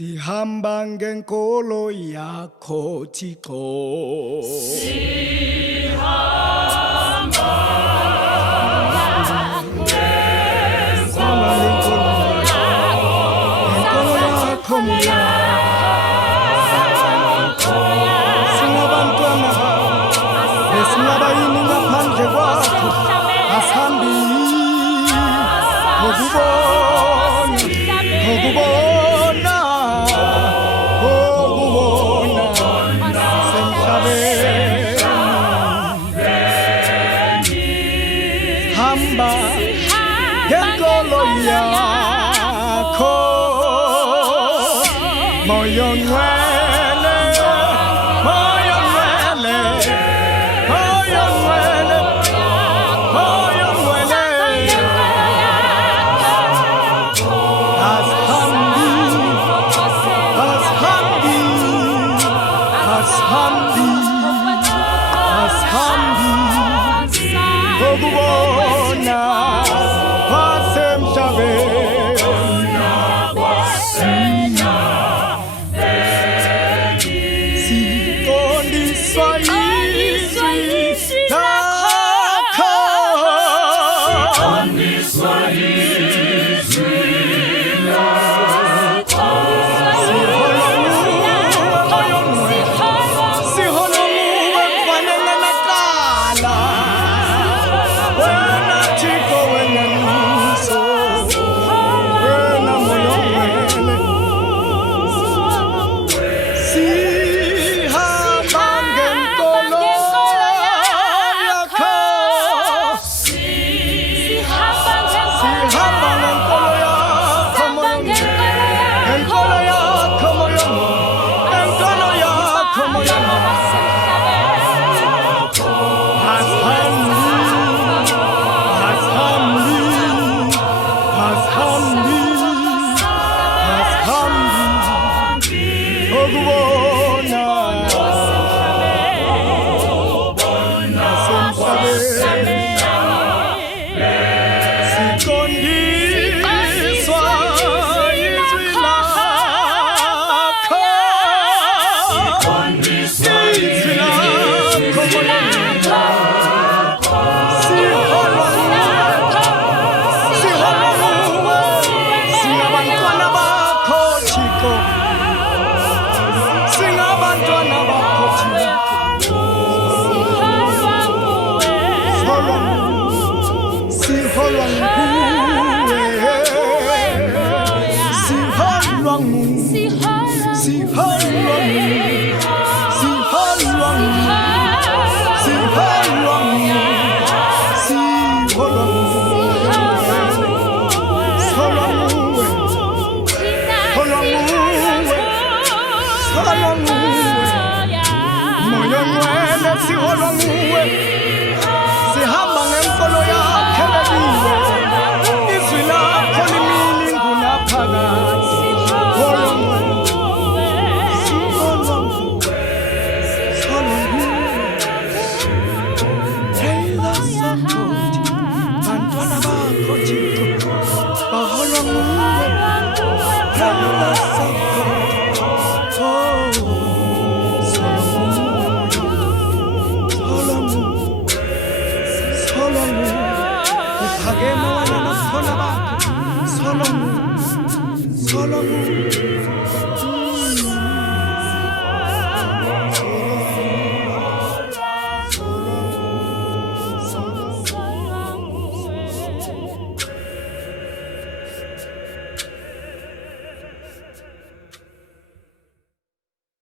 Sihamba ngenkolo yakho Thixo Sihamba ngenkolo yakho singabantwana esingabayini ngaphandle kwakho asihambi ngokubona hamba ngenkolo yakho moyo ngcwele moyo ngcwele moyo ngcwele moyo ngcwele asihambi asihambi asihambi asihambi ngokubona siqondiswa yizwi lakho sihola nguwe kufanele naqala wena Thixo wena Nkosi wena moyo ngcwele sihamba ngenkolo yakho sihamba ngenkolo yakho moyo ngenkolo yakho moyo ngenkolo yakho moyo okubona siqondiswa yizwi lakho izwi lakho siholwa nguwe singabantwana bakho Thixo singabantwana bakho Thixo siholwa nguwe siholwa nguwe siholwa nguwe siholwa nguwe siholwa nguwe siholwa nguwe holwa nguwe holwa nguwe moyo ngcwele siholwa nguwe sihamba ngenkolo yakho ebekiwe izwi lakho limini ngunaphakade holwa nguwe siholwa nguwe siholwa nguwe thela sakhothi bantwana bakho Thixo baholwa nguwe thela sakhothi Solomon